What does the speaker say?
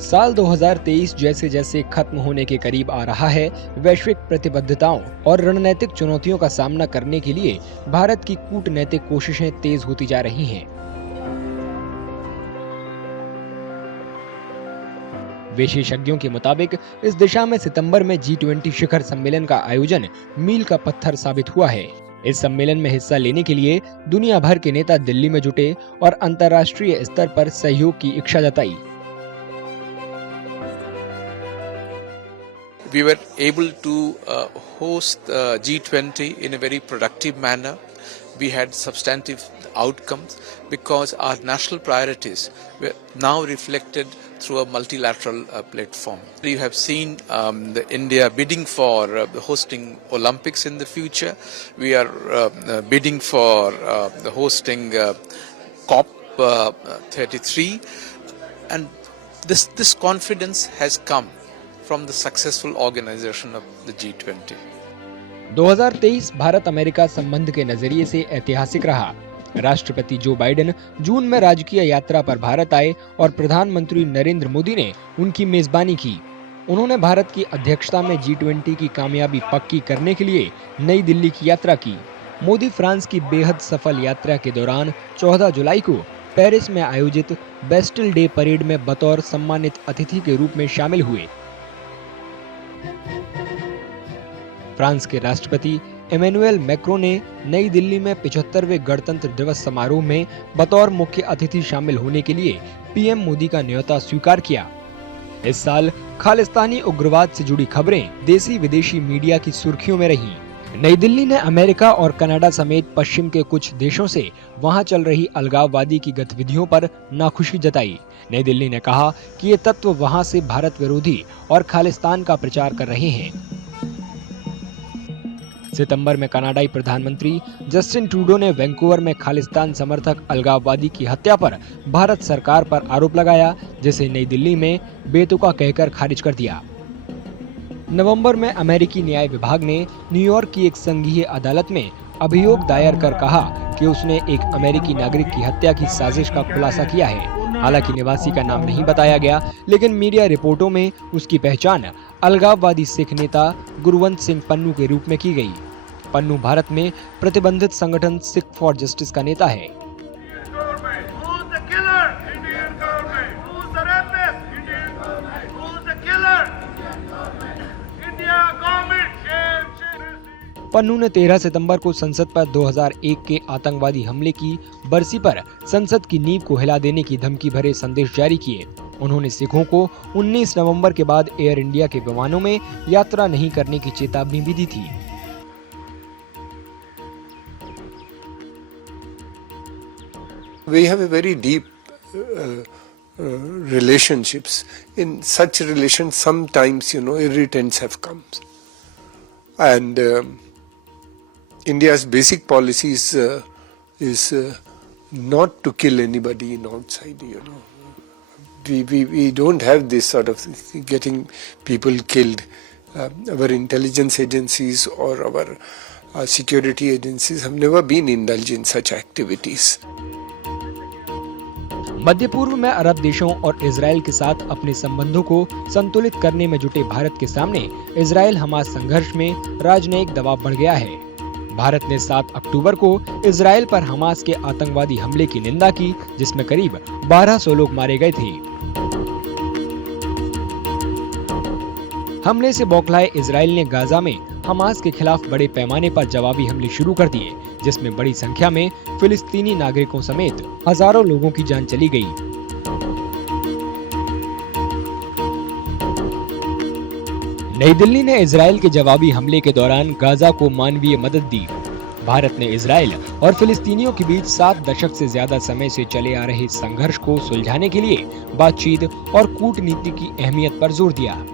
साल 2023 जैसे जैसे खत्म होने के करीब आ रहा है, वैश्विक प्रतिबद्धताओं और रणनीतिक चुनौतियों का सामना करने के लिए भारत की कूटनैतिक कोशिशें तेज होती जा रही हैं। विशेषज्ञों के मुताबिक इस दिशा में सितंबर में G20 शिखर सम्मेलन का आयोजन मील का पत्थर साबित हुआ है। इस सम्मेलन में हिस्सा लेने के लिए दुनिया भर के नेता दिल्ली में जुटे और अंतर्राष्ट्रीय स्तर पर सहयोग की इच्छा जताई। We were able to host G20 in a very productive manner. We had substantive outcomes because our national priorities were now reflected through a multilateral platform. You have seen the India bidding for hosting Olympics in the future. We are bidding for the hosting COP 33, and this confidence has come from the successful organization of the G20. 2023 Bharat America संबंध के नजरिए से ऐतिहासिक रहा। राष्ट्रपति Joe Biden जून में राजकीय यात्रा पर भारत आए और प्रधानमंत्री नरेंद्र मोदी ने उनकी मेजबानी की। उन्होंने भारत की अध्यक्षता में G20 की कामयाबी पक्की करने के लिए नई दिल्ली की यात्रा की। मोदी फ्रांस की बेहद सफल यात्रा के दौरान 14 जुलाई को पेरिस में आयोजित बेस्टिल डे परेड में बतौर सम्मानित अतिथि के रूप में शामिल हुए। फ्रांस के राष्ट्रपति इमैनुएल मैक्रों ने नई दिल्ली में 75वें गणतंत्र दिवस समारोह में बतौर मुख्य अतिथि शामिल होने के लिए पीएम मोदी का न्योता स्वीकार किया। इस साल खालिस्तानी उग्रवाद से जुड़ी खबरें देसी विदेशी मीडिया की सुर्खियों में रहीं। नई दिल्ली ने अमेरिका और कनाडा समेत पश्चिम के कुछ देशों से वहां चल रही अलगाववादी की गतिविधियों पर नाखुशी जताई। नई दिल्ली ने कहा कि ये तत्व वहां से भारत विरोधी और खालिस्तान का प्रचार कर रहे हैं। सितंबर में कनाडाई प्रधानमंत्री जस्टिन ट्रूडो ने वैंकूवर में खालिस्तान समर्थक अलगाववादी की हत्या पर भारत सरकार पर आरोप लगाया, जिसे नई दिल्ली में बेतुका कहकर खारिज कर दिया। नवंबर में अमेरिकी न्याय विभाग ने न्यूयॉर्क की एक संघीय अदालत में अभियोग दायर कर कहा कि उसने एक अमेरिकी नागरिक की हत्या की साजिश का खुलासा किया है। हालांकि निवासी का नाम नहीं बताया गया, लेकिन मीडिया रिपोर्टों में उसकी पहचान अलगाववादी सिख नेता गुरवंत सिंह पन्नू के रूप में की गई। पन्नू भारत में प्रतिबंधित संगठन सिख फॉर जस्टिस का नेता है। पन्नू ने 13 सितंबर को संसद पर 2001 के आतंकवादी हमले की बरसी पर संसद की नींव को हिला देने की धमकी भरे संदेश जारी किए। उन्होंने सिखों को 19 नवंबर के बाद एयर इंडिया के विमानों में यात्रा नहीं करने की चेतावनी भी दी थी। We have a very deep relationships. In such relations, sometimes irritants have come, and India's basic policy is not to kill anybody in outside. We don't have this sort of getting people killed. Our intelligence agencies or our security agencies have never been indulged in such activities. मध्य पूर्व में अरब देशों और Israel के साथ अपने संबंधों को संतुलित करने में जुटे भारत के सामने इजराइल हमास संघर्ष में राजनयिक दबाव बढ़ गया है। भारत ने 7 अक्टूबर को इजराइल पर हमास के आतंकवादी हमले की निंदा की, जिसमें करीब 1200 लोग मारे गए थे। हमले से बौखलाए इजराइल ने गाजा में हमास के खिलाफ बड़े पैमाने पर जवाबी हमले शुरू कर दिए, जिसमें बड़ी संख्या में फिलिस्तीनी नागरिकों समेत हजारों लोगों की जान चली गई। नई दिल्ली ने इजराइल के जवाबी हमले के दौरान गाजा को मानवीय मदद दी। भारत ने इजराइल और फिलिस्तीनियों के बीच 7 दशक से ज्यादा समय से चले आ रहे संघर्ष को सुलझाने के लिए बातचीत और कूटनीति की अहमियत पर जोर दिया।